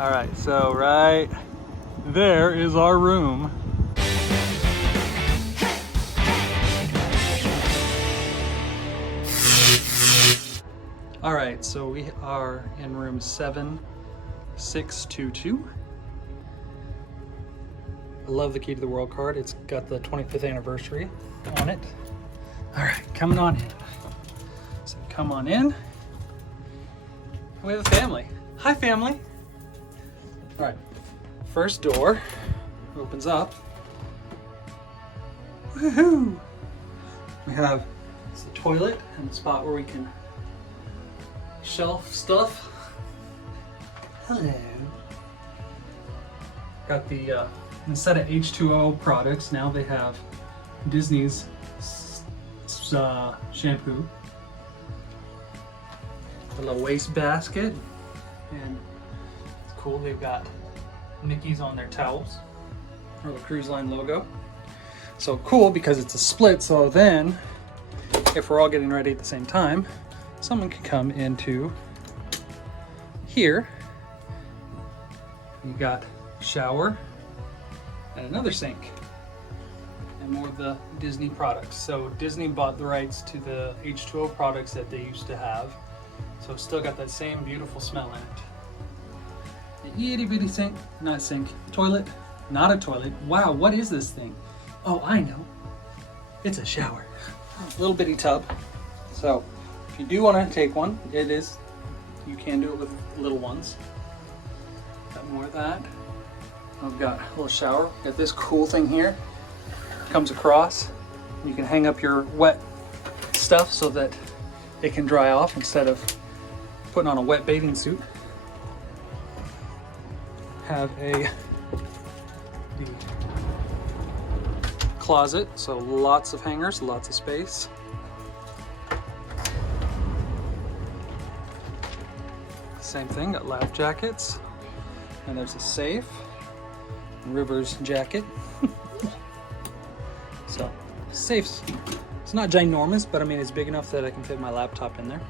All right, so right there is our room. All right, so we are in room 7622. I love the Key to the World card. It's got the 25th anniversary on it. All right, coming on in. So come on in. We have a family. Hi, family. All right, first door opens up. Woohoo! We have the toilet and the spot where we can shelf stuff. Hello. Got the, instead of H2O products, now they have Disney's shampoo. A little waste basket. And it's cool, they've got Mickey's on their towels, or the cruise line logo. So cool because it's a split, so then if we're all getting ready at the same time, someone can come into here. You got shower and another sink and more of the Disney products. So Disney bought the rights to the H2O products that they used to have. So it's still got that same beautiful smell in it. An itty bitty sink, not sink, toilet, not a toilet. Wow, what is this thing? Oh, I know. It's a shower. Little bitty tub. So if you do want to take one, you can do it with little ones. Got more of that. I've got a little shower. Got this cool thing here. Comes across. You can hang up your wet stuff so that it can dry off instead of putting on a wet bathing suit. Have the closet, so lots of hangers, lots of space. Same thing, got life jackets, and there's a safe, River's jacket. So, safe's, it's not ginormous, but I mean it's big enough that I can fit my laptop in there.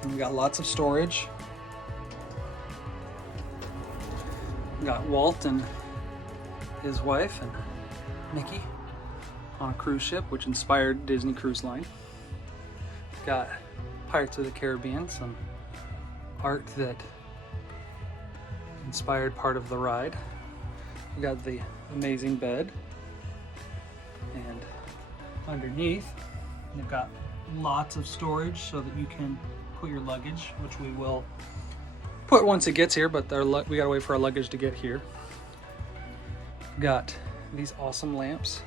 And we got lots of storage. We got Walt and his wife and Mickey on a cruise ship, which inspired Disney Cruise Line. Got Pirates of the Caribbean, some art that inspired part of the ride. We got the amazing bed, and underneath you've got lots of storage so that you can put your luggage, which we will put once it gets here, but we gotta wait for our luggage to get here. Got these awesome lamps.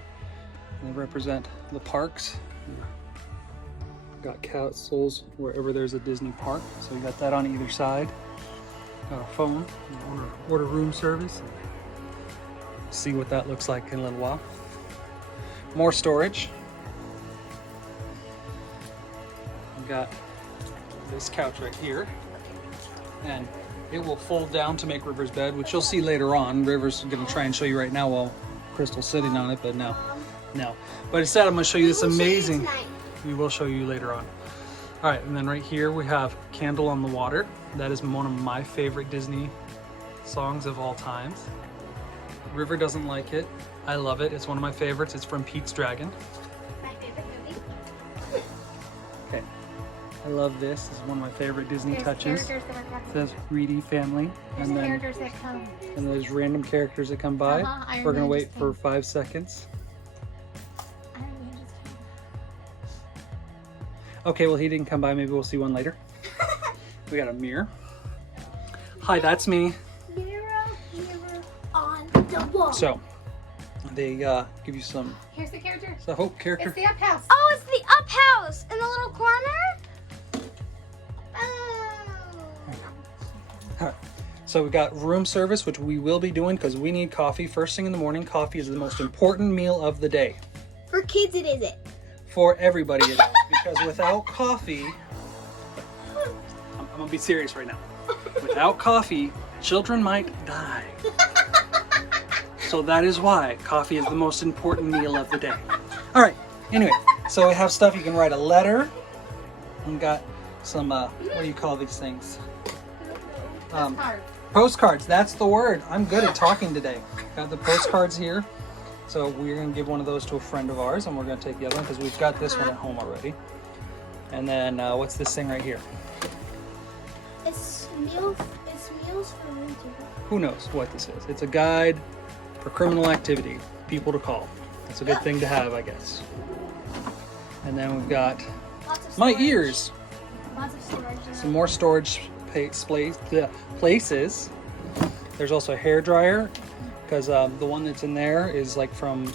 They represent the parks. Got castles wherever there's a Disney park. So we got that on either side. Got a phone, order room service. See what that looks like in a little while. More storage. We got this couch right here. And it will fold down to make River's bed, which you'll see later on. River's gonna try and show you right now while Crystal's sitting on it, but no. But instead I'm gonna show you this amazing, we will show you later on. All right, and then right here we have Candle on the Water. That is one of my favorite Disney songs of all times. River doesn't like it. I love it. It's one of my favorites. It's from Pete's Dragon. My favorite movie. Okay. I love this. This is one of my favorite Disney touches. It says Reedy family. There's characters that come. And there's random characters that come by. We're going to wait for 5 seconds. Okay, well, he didn't come by. Maybe we'll see one later. We got a mirror. Hi, that's me. Mirror on the wall. So, they give you some. Here's the character. It's the Hope character. It's the up house. Oh, it's the up house in the little corner? All right. So we got room service, which we will be doing because we need coffee. First thing in the morning, coffee is the most important meal of the day. For kids, it isn't. For everybody it is. Because without coffee, I'm gonna be serious right now. Without coffee, children might die. So that is why coffee is the most important meal of the day. All right, anyway, so we have stuff, you can write a letter. We got some, what do you call these things? Postcards. Postcards, that's the word. I'm good at talking today. Got the postcards here. So we're gonna give one of those to a friend of ours, and we're gonna take the other one because we've got this one at home already. And then what's this thing right here? It's meals for winter. Who knows what this is? It's a guide for criminal activity, people to call. It's a good thing to have, I guess. And then we've got Lots of my storage. ears. Lots of storage. Some more storage places. There's also a hair dryer because the one that's in there is like from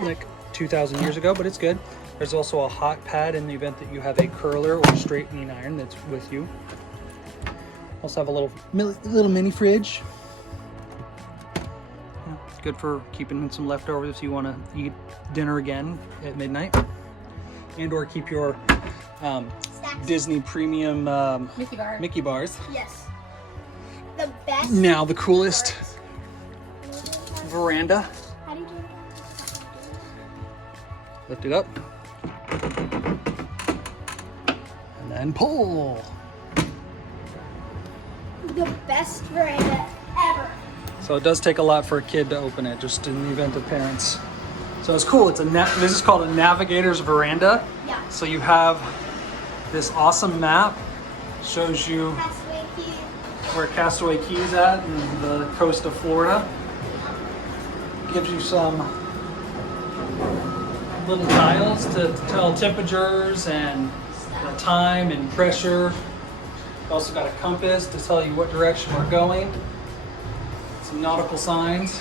like 2,000 years ago, but it's good. There's also a hot pad in the event that you have a curler or straightening iron that's with you. Also have a little mini fridge. Yeah, it's good for keeping some leftovers if you want to eat dinner again at midnight, and or keep your Snacks. Disney premium Mickey bar. Mickey bars. Yes. The best. Now the coolest veranda. How do you do it? Lift it up. And then pull. The best veranda ever. So it does take a lot for a kid to open it, just in the event of parents. So it's cool. It's this is called a Navigator's Veranda. Yeah. So you have this awesome map. Shows you Castaway Key. where Castaway Key is at and the coast of Florida. Gives you some little dials to tell temperatures and the time and pressure. Also got a compass to tell you what direction we're going. Some nautical signs.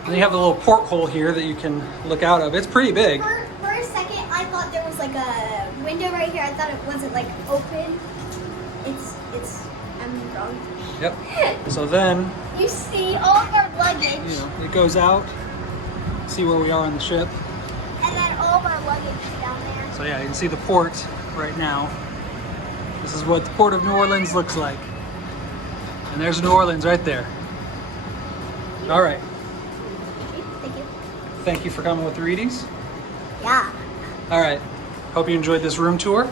And then you have the little porthole here that you can look out of. It's pretty big. For a second, I thought there was like a window right here. I thought it wasn't like open. I'm wrong. Yep. So then, You see all of our luggage, it goes out. See where we are on the ship. and then all of our luggage is down there. So yeah, you can see the port right now. This is what the port of New Orleans looks like. And there's New Orleans right there. All right. Thank you. Thank you for coming with the Reedies. Yeah. All right. Hope you enjoyed this room tour.